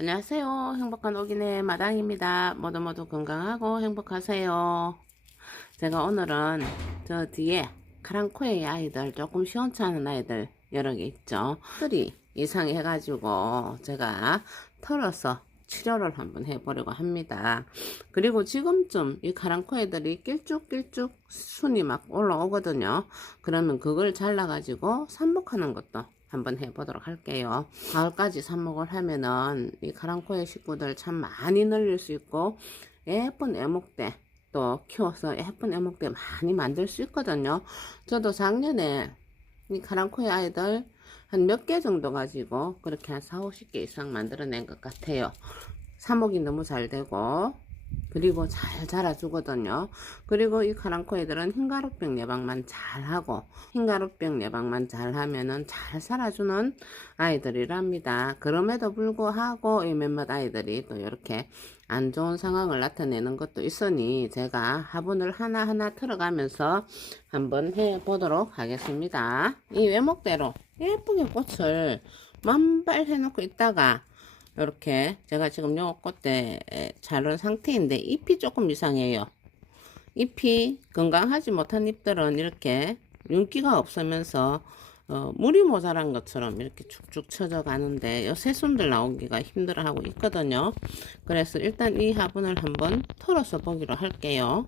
안녕하세요. 행복한 오기네 마당입니다. 모두 건강하고 행복하세요. 제가 오늘은 저 뒤에 카랑코의 아이들, 조금 시원찮은 아이들 여러 개 있죠. 들이 이상해 해가지고 제가 털어서 치료를 한번 해보려고 합니다. 그리고 지금쯤 이 카랑코 애들이 길쭉길쭉 순이 막 올라오거든요. 그러면 그걸 잘라가지고 삽목하는 것도 한번 해보도록 할게요. 가을까지 삽목을 하면은 이 카랑코의 식구들 참 많이 늘릴 수 있고 예쁜 애목대 또 키워서 예쁜 애목대 많이 만들 수 있거든요. 저도 작년에 이 카랑코의 아이들 한 몇 개 정도 가지고 그렇게 한 4, 50개 이상 만들어낸 것 같아요. 삽목이 너무 잘 되고 그리고 잘 자라주거든요. 그리고 이 카랑코 애들은 흰가루병 예방만 잘하고 흰가루병 예방만 잘하면은 잘 살아주는 아이들이랍니다. 그럼에도 불구하고 이 몇몇 아이들이 또 이렇게 안 좋은 상황을 나타내는 것도 있으니 제가 화분을 하나하나 틀어가면서 한번 해보도록 하겠습니다. 이 외목대로 예쁘게 꽃을 만발 해놓고 있다가 이렇게 제가 지금 요 꽃대 자른 상태인데 잎이 조금 이상해요. 잎이 건강하지 못한 잎들은 이렇게 윤기가 없으면서 물이 모자란 것처럼 이렇게 축축 처져 가는데 요 새순들 나오기가 힘들어 하고 있거든요. 그래서 일단 이 화분을 한번 털어서 보기로 할게요.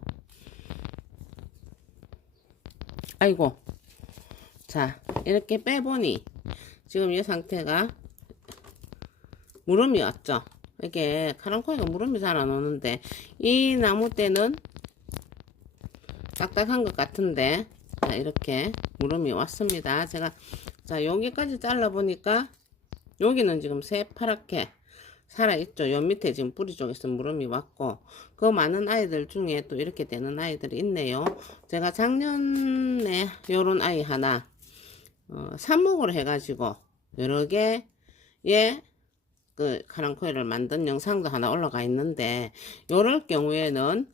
아이고, 자 이렇게 빼보니 지금 이 상태가 무름이 왔죠. 이게 카랑코이가 무름이 잘 안 오는데 이 나무대는 딱딱한 것 같은데 자 이렇게 무름이 왔습니다. 제가 자 여기까지 잘라 보니까 여기는 지금 새파랗게 살아있죠. 요 밑에 지금 뿌리 쪽에서 무름이 왔고 그 많은 아이들 중에 또 이렇게 되는 아이들이 있네요. 제가 작년에 요런 아이 하나 삽목을 해가지고 여러 개의 그 카랑코이를 만든 영상도 하나 올라가 있는데 요럴 경우에는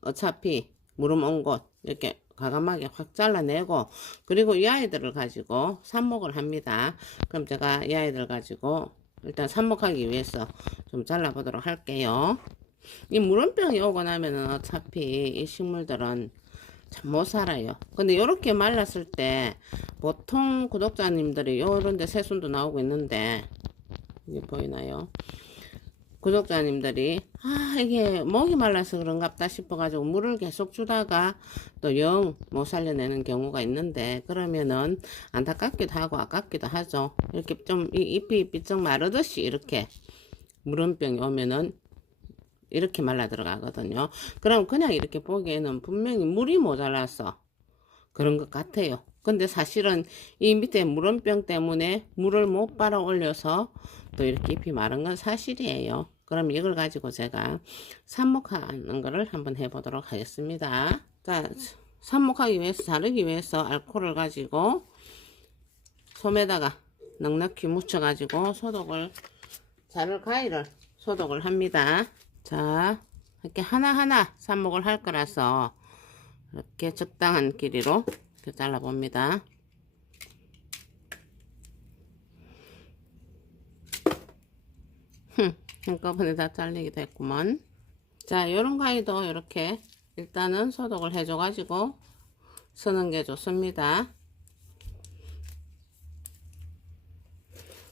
어차피 무름 온 곳 이렇게 과감하게 확 잘라내고 그리고 이 아이들을 가지고 삽목을 합니다. 그럼 제가 이 아이들 가지고 일단 삽목하기 위해서 좀 잘라 보도록 할게요. 이 무름병이 오고 나면은 어차피 이 식물들은 참 못 살아요. 근데 이렇게 말랐을 때 보통 구독자님들이 요런데 새순도 나오고 있는데 이게 보이나요? 구독자님들이 이게 목이 말라서 그런갑다 싶어가지고 물을 계속 주다가 또 영 못 살려내는 경우가 있는데 그러면은 안타깝기도 하고 아깝기도 하죠. 이렇게 좀 이 잎이 삐쩍 마르듯이 이렇게 무름병이 오면은 이렇게 말라 들어가거든요. 그럼 그냥 이렇게 보기에는 분명히 물이 모자라서 그런 것 같아요. 근데 사실은 이 밑에 무름병 때문에 물을 못 빨아 올려서 또 이렇게 잎이 마른 건 사실이에요. 그럼 이걸 가지고 제가 삽목하는 거를 한번 해보도록 하겠습니다. 자, 삽목하기 위해서, 자르기 위해서 알코올을 가지고 솜에다가 넉넉히 묻혀가지고 소독을, 자를 가위를 소독을 합니다. 자, 이렇게 하나하나 삽목을 할 거라서 이렇게 적당한 길이로 이렇게 잘라봅니다. 한꺼번에 다 잘리기도 했구먼. 자, 요런 가위도 이렇게 일단은 소독을 해줘가지고 쓰는 게 좋습니다.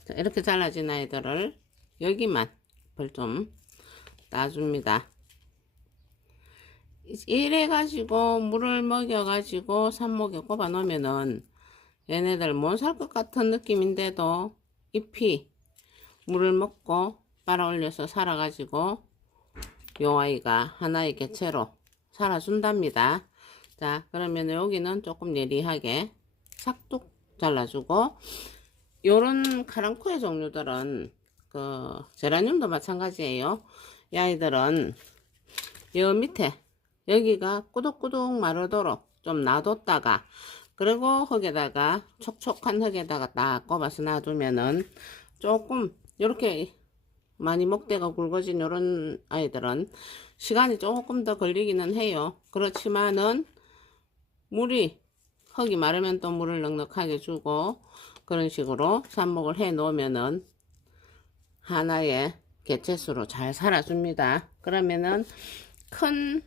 자, 이렇게 잘라진 아이들을 여기만 벌 좀 따줍니다. 이래가지고 물을 먹여가지고 삽목에 꼽아 놓으면은 얘네들 못 살 것 같은 느낌인데도 잎이 물을 먹고 빨아 올려서 살아가지고 요 아이가 하나의 개체로 살아준답니다. 자, 그러면 여기는 조금 예리하게 싹둑 잘라주고 요런 카랑코의 종류들은 그 제라늄도 마찬가지예요. 이 아이들은 요 밑에 여기가 꾸덕꾸덕 마르도록 좀 놔뒀다가 그리고 흙에다가 촉촉한 흙에다가 딱 꼽아서 놔두면은 조금 이렇게 많이 목대가 굵어진 이런 아이들은 시간이 조금 더 걸리기는 해요. 그렇지만은 물이 흙이 마르면 또 물을 넉넉하게 주고 그런 식으로 삽목을 해 놓으면은 하나의 개체수로 잘 살아줍니다. 그러면은 큰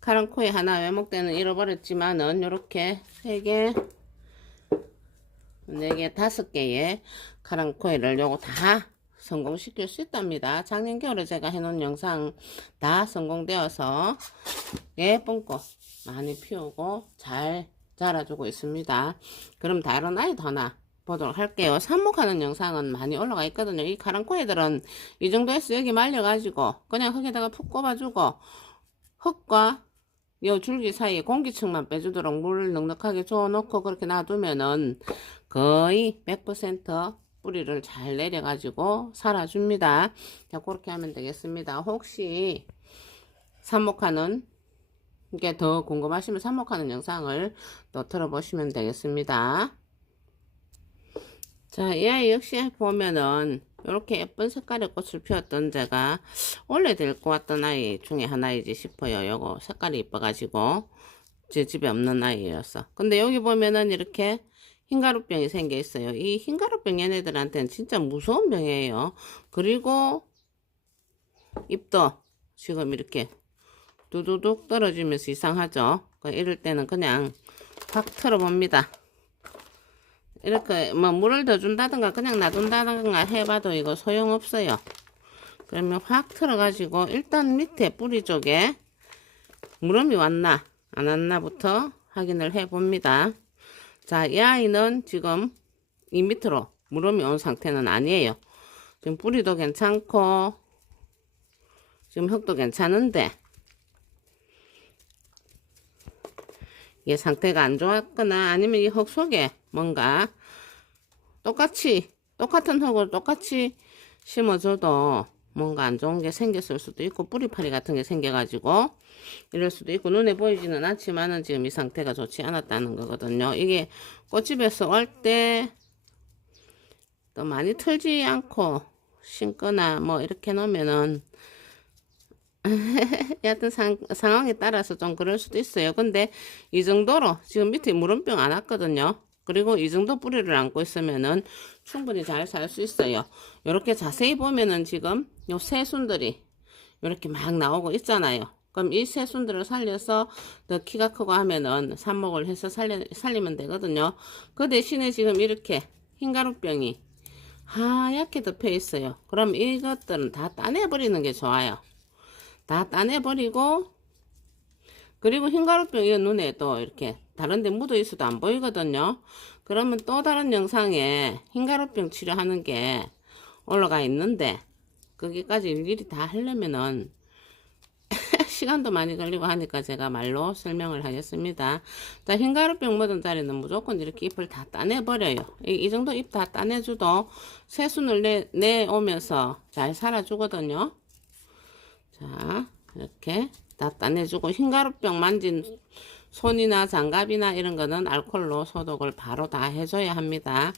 카랑코에 하나 외목대는 잃어버렸지만은 요렇게 3개, 4개, 5개의 카랑코에를 요거 다 성공시킬 수 있답니다. 작년 겨울에 제가 해놓은 영상 다 성공되어서 예쁜 꽃 많이 피우고 잘 자라주고 있습니다. 그럼 다른 아이도 하나 보도록 할게요. 삽목하는 영상은 많이 올라가 있거든요. 이 카랑코에들은 이 정도 해서 여기 말려가지고 그냥 흙에다가 푹 꼽아주고 흙과 요 줄기 사이에 공기층만 빼주도록 물 넉넉하게 줘놓고 그렇게 놔두면은 거의 100% 뿌리를 잘 내려가지고 살아줍니다. 자, 그렇게 하면 되겠습니다. 혹시 삽목하는 게 더 궁금하시면 삽목하는 영상을 또 들어보시면 되겠습니다. 자, 이 아이 역시 보면은 이렇게 예쁜 색깔의 꽃을 피웠던 제가 원래 데리고 왔던 아이 중에 하나이지 싶어요. 요거 색깔이 이뻐가지고 제 집에 없는 아이였어. 근데 여기 보면은 이렇게 흰가루병이 생겨 있어요. 이 흰가루병 얘네들한테는 진짜 무서운 병이에요. 그리고 잎도 지금 이렇게 두두둑 떨어지면서 이상하죠. 이럴 때는 그냥 확 틀어봅니다. 이렇게 뭐 물을 더 준다든가 그냥 놔둔다든가 해봐도 이거 소용없어요. 그러면 확 틀어가지고 일단 밑에 뿌리 쪽에 무름이 왔나 안 왔나부터 확인을 해봅니다. 자, 이 아이는 지금 이 밑으로 무름이 온 상태는 아니에요. 지금 뿌리도 괜찮고 지금 흙도 괜찮은데 이게 상태가 안 좋았거나 아니면 이 흙 속에 뭔가 똑같은 흙을 똑같이 심어줘도 뭔가 안 좋은 게 생겼을 수도 있고 뿌리파리 같은 게 생겨가지고 이럴 수도 있고 눈에 보이지는 않지만은 지금 이 상태가 좋지 않았다는 거거든요. 이게 꽃집에서 올 때 또 많이 틀지 않고 심거나 뭐 이렇게 놓으면은 여하튼 상황에 따라서 좀 그럴 수도 있어요. 근데 이 정도로 지금 밑에 무름병 안 왔거든요. 그리고 이 정도 뿌리를 안고 있으면은 충분히 잘 살 수 있어요. 이렇게 자세히 보면은 지금 요 새순들이 이렇게 막 나오고 있잖아요. 그럼 이 새순들을 살려서 더 키가 크고 하면은 삽목을 해서 살리면 되거든요. 그 대신에 지금 이렇게 흰가루병이 하얗게 덮여 있어요. 그럼 이것들은 다 따내버리는 게 좋아요. 다 따내버리고 그리고 흰가루병이 눈에 또 이렇게 다른데 묻어 있어도 안 보이거든요. 그러면 또 다른 영상에 흰가루병 치료하는 게 올라가 있는데 거기까지 일일이 다 하려면은 시간도 많이 걸리고 하니까 제가 말로 설명을 하겠습니다. 자, 흰가루병 묻은 자리는 무조건 이렇게 잎을 다 따내버려요. 이 정도 잎 다 따내줘도 새순을 내오면서 잘 살아주거든요. 자, 이렇게 다 따내주고 흰가루병 만진 손이나 장갑이나 이런 거는 알코올로 소독을 바로 다 해줘야 합니다.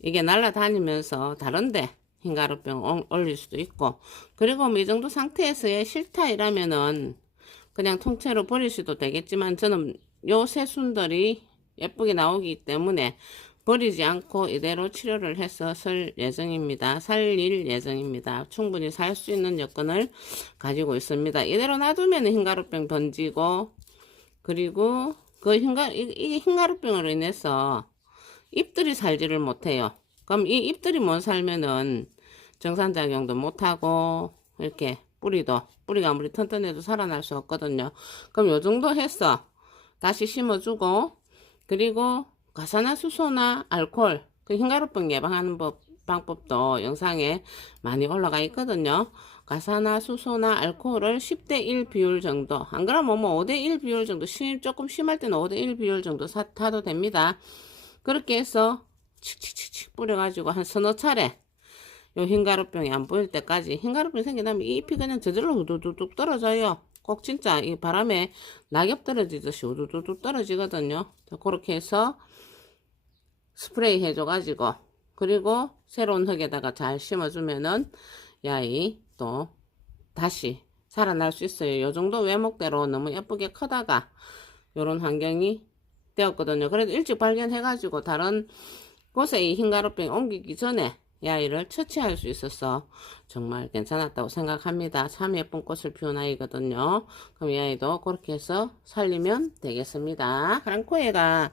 이게 날아다니면서 다른데 흰가루병 올릴 수도 있고 그리고 뭐 이 정도 상태에서의 실타 이라면은 그냥 통째로 버리셔도 되겠지만 저는 요 새순들이 예쁘게 나오기 때문에 버리지 않고 이대로 치료를 해서 살릴 예정입니다. 충분히 살 수 있는 여건을 가지고 있습니다. 이대로 놔두면 흰가루병 번지고 그리고 이게 흰가루병으로 인해서 잎들이 살지를 못해요. 그럼 이 잎들이 못 살면은 정산작용도 못하고 이렇게 뿌리가 아무리 튼튼해도 살아날 수 없거든요. 그럼 요 정도 해서 다시 심어주고 그리고 과산화수소나 알코올 그 흰가루병 예방하는 방법도 영상에 많이 올라가 있거든요. 과산화수소나 알코올을 10대 1 비율 정도 안 그러면 뭐 5대 1 비율 정도 조금 심할 때는 5대 1 비율 정도 타도 됩니다. 그렇게 해서 칙칙칙칙 뿌려가지고 한 서너 차례 요 흰가루병이 안 보일 때까지 흰가루병 생기면 이 잎이 그냥 저절로 우두두둑 떨어져요. 꼭 진짜 이 바람에 낙엽 떨어지듯이 우두두둑 떨어지거든요. 자, 그렇게 해서 스프레이 해줘가지고 그리고 새로운 흙에다가 잘 심어주면은 야이 또 다시 살아날 수 있어요. 요 정도 외목대로 너무 예쁘게 크다가 요런 환경이 되었거든요. 그래도 일찍 발견해가지고 다른 곳에 이 흰가루병 옮기기 전에 이 아이를 처치할 수 있어서 정말 괜찮았다고 생각합니다. 참 예쁜 꽃을 피운 아이거든요. 그럼 이 아이도 그렇게 해서 살리면 되겠습니다. 카랑코에가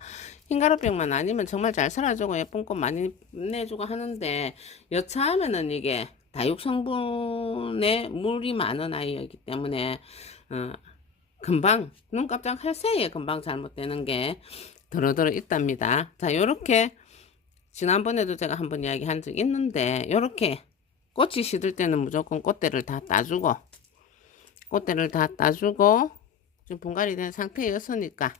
흰가루병만 아니면 정말 잘 살아주고 예쁜 꽃 많이 내주고 하는데, 여차하면은 이게 다육 성분에 물이 많은 아이이기 때문에 금방 눈 깜짝할 새에 금방 잘못되는 게 더러더러 있답니다. 자, 요렇게 지난번에도 제가 한번 이야기한 적 있는데, 요렇게 꽃이 시들 때는 무조건 꽃대를 다 따주고, 지금 분갈이 된 상태였으니까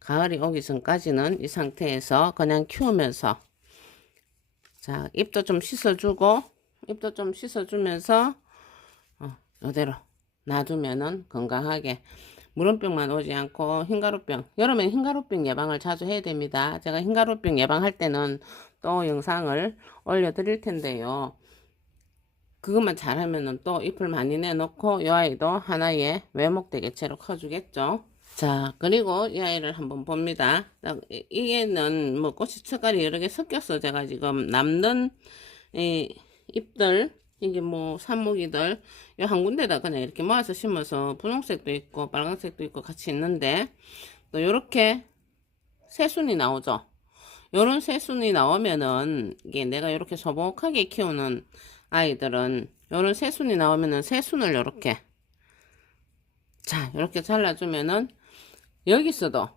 가을이 오기 전까지는 이 상태에서 그냥 키우면서, 자, 잎도 좀 씻어주면서 이대로 놔두면은 건강하게, 물원병만 오지 않고 흰가루병, 여름엔 흰가루병 예방을 자주 해야 됩니다. 제가 흰가루병 예방할 때는 또 영상을 올려드릴 텐데요. 그것만 잘하면은 또 잎을 많이 내놓고 이 아이도 하나의 외목대개체로 커주겠죠. 자, 그리고 이 아이를 한번 봅니다. 이게는 뭐 꽃이 색깔이 여러 개 섞여서 제가 지금 남는 이 잎들, 이게 뭐 삽목이들 요 한 군데다 그냥 이렇게 모아서 심어서 분홍색도 있고 빨간색도 있고 같이 있는데, 또 요렇게 새순이 나오죠. 요런 새순이 나오면은, 이게 내가 이렇게 소복하게 키우는 아이들은 요런 새순이 나오면은 새순을 요렇게, 자, 요렇게 잘라주면은 여기서도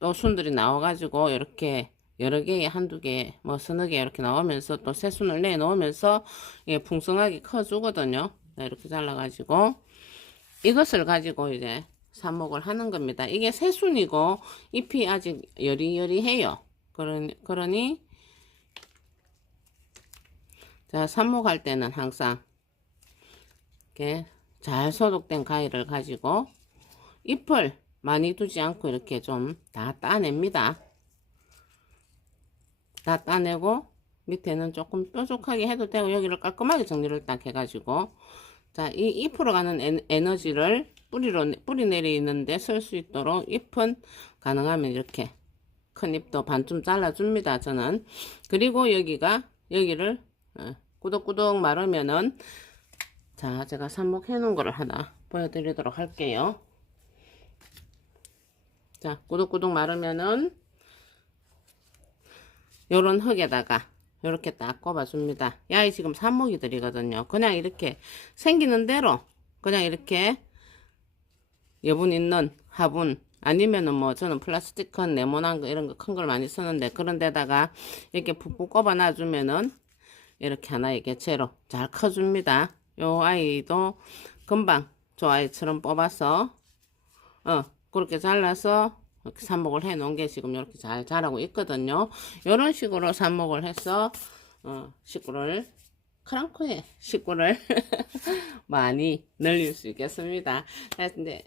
또 순들이 나와가지고 이렇게 여러 개의 한두 개, 뭐 서너 개 이렇게 나오면서 또 새순을 내놓으면서 이게 풍성하게 커주거든요. 이렇게 잘라가지고 이것을 가지고 이제 삽목을 하는 겁니다. 이게 새순이고 잎이 아직 여리여리해요. 그러니 자, 삽목할 때는 항상 이렇게 잘 소독된 가위를 가지고 잎을 많이 두지 않고 이렇게 좀 다 따냅니다. 다 따내고 밑에는 조금 뾰족하게 해도 되고, 여기를 깔끔하게 정리를 딱 해가지고, 자, 이 잎으로 가는 에너지를 뿌리 내리는데 쓸 수 있도록 잎은 가능하면 이렇게 큰 잎도 반쯤 잘라줍니다, 저는. 그리고 여기를 꾸덕꾸덕 마르면은, 자, 제가 삽목해 놓은 거를 하나 보여드리도록 할게요. 자, 꾸덕꾸덕 마르면은 요런 흙에다가 이렇게 딱 꼽아줍니다. 야이 지금 삽목이들이거든요. 그냥 이렇게 생기는 대로 그냥 이렇게 여분 있는 화분, 아니면은 뭐 저는 플라스틱 큰 네모난 거 이런 거 큰 걸 많이 쓰는데, 그런 데다가 이렇게 푹푹 꼽아 놔주면은 이렇게 하나의 개체로 잘 커줍니다. 요 아이도 금방 저 아이처럼 뽑아서 그렇게 잘라서 이렇게 삽목을 해 놓은 게 지금 이렇게 잘 자라고 있거든요. 이런 식으로 삽목을 해서 카랑코에 식구를 많이 늘릴 수 있겠습니다. 근데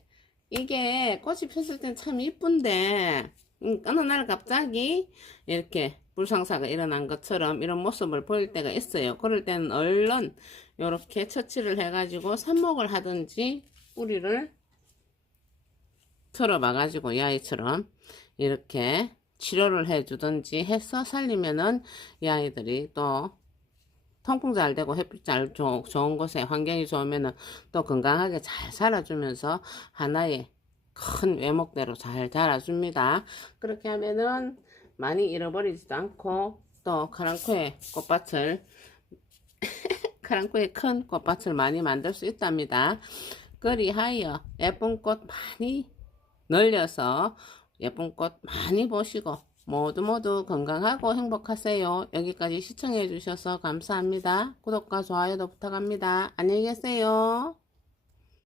이게 꽃이 폈을 땐 참 이쁜데, 어느 날 갑자기 이렇게 불상사가 일어난 것처럼 이런 모습을 보일 때가 있어요. 그럴 때는 얼른 이렇게 처치를 해가지고 삽목을 하든지 뿌리를 틀어 봐가지고 이 아이처럼 이렇게 치료를 해주든지 해서 살리면은 이 아이들이 또 통풍 잘 되고 햇빛 잘 좋은 곳에 환경이 좋으면은 또 건강하게 잘 살아주면서 하나의 큰 외목대로 잘 자라줍니다. 그렇게 하면은 많이 잃어버리지도 않고 또 카랑코에 큰 꽃밭을 많이 만들 수 있답니다. 그리하여 예쁜 꽃 많이 늘려서 예쁜 꽃 많이 보시고 모두 건강하고 행복하세요. 여기까지 시청해 주셔서 감사합니다. 구독과 좋아요도 부탁합니다. 안녕히 계세요.